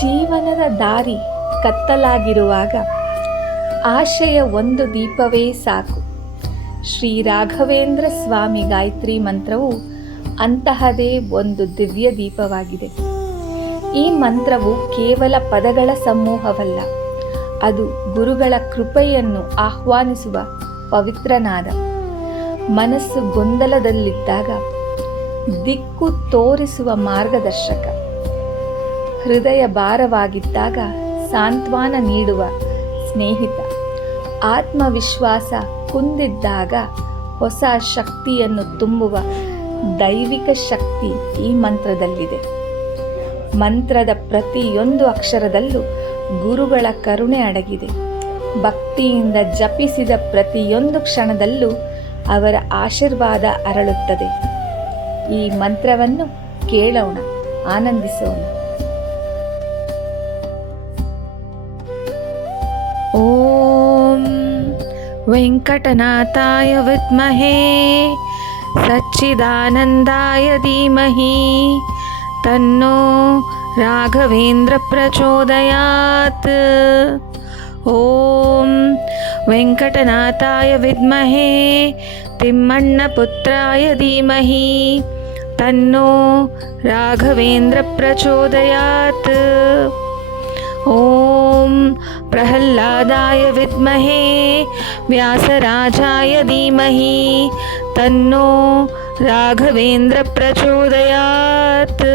ಜೀವನದ ದಾರಿ ಕತ್ತಲಾಗಿರುವಾಗ ಆಶಯ ಒಂದು ದೀಪವೇ ಸಾಕು. ಶ್ರೀ ರಾಘವೇಂದ್ರ ಸ್ವಾಮಿ ಗಾಯತ್ರಿ ಮಂತ್ರವು ಅಂತಹದೇ ಒಂದು ದಿವ್ಯ ದೀಪವಾಗಿದೆ. ಈ ಮಂತ್ರವು ಕೇವಲ ಪದಗಳ ಸಮೂಹವಲ್ಲ, ಅದು ಗುರುಗಳ ಕೃಪೆಯನ್ನು ಆಹ್ವಾನಿಸುವ ಪವಿತ್ರನಾದ. ಮನಸ್ಸು ಗೊಂದಲದಲ್ಲಿದ್ದಾಗ ದಿಕ್ಕು ತೋರಿಸುವ ಮಾರ್ಗದರ್ಶಕ, ಹೃದಯ ಭಾರವಾಗಿದ್ದಾಗ ಸಾಂತ್ವನ ನೀಡುವ ಸ್ನೇಹಿತ, ಆತ್ಮವಿಶ್ವಾಸ ಕುಂದಿದ್ದಾಗ ಹೊಸ ಶಕ್ತಿಯನ್ನು ತುಂಬುವ ದೈವಿಕ ಶಕ್ತಿ ಈ ಮಂತ್ರದಲ್ಲಿದೆ. ಮಂತ್ರದ ಪ್ರತಿಯೊಂದು ಅಕ್ಷರದಲ್ಲೂ ಗುರುಗಳ ಕರುಣೆ ಅಡಗಿದೆ. ಭಕ್ತಿಯಿಂದ ಜಪಿಸಿದ ಪ್ರತಿಯೊಂದು ಕ್ಷಣದಲ್ಲೂ ಅವರ ಆಶೀರ್ವಾದ ಅರಳುತ್ತದೆ. ಈ ಮಂತ್ರವನ್ನು ಕೇಳೋಣ, ಆನಂದಿಸೋಣ. ಓಂ ವೆಂಕಟನಾಥಾಯ ವಿದ್ಮಹೇ ಸಚ್ಚಿದಾನಂದಾಯ ಧೀಮಹಿ ತನ್ನೋ ರಾಘವೇಂದ್ರ ಪ್ರಚೋದಯಾತ್. ಓಂ ವೆಂಕಟನಾಥಾಯ ವಿದ್ಮಹೇ ತಿಮ್ಮಣ್ಣಪುತ್ರಾಯ ಧೀಮಹಿ ತನ್ನೋ ರಾಘವೇಂದ್ರ ಪ್ರಚೋದಯಾತ್. ಓಂ ಪ್ರಹ್ಲಾದಾಯ ವಿದ್ಮಹೇ ವ್ಯಾಸರಾಜಾಯ ಧೀಮಹಿ ತನ್ನೋ ರಾಘವೇಂದ್ರ ಪ್ರಚೋದಯಾತ್.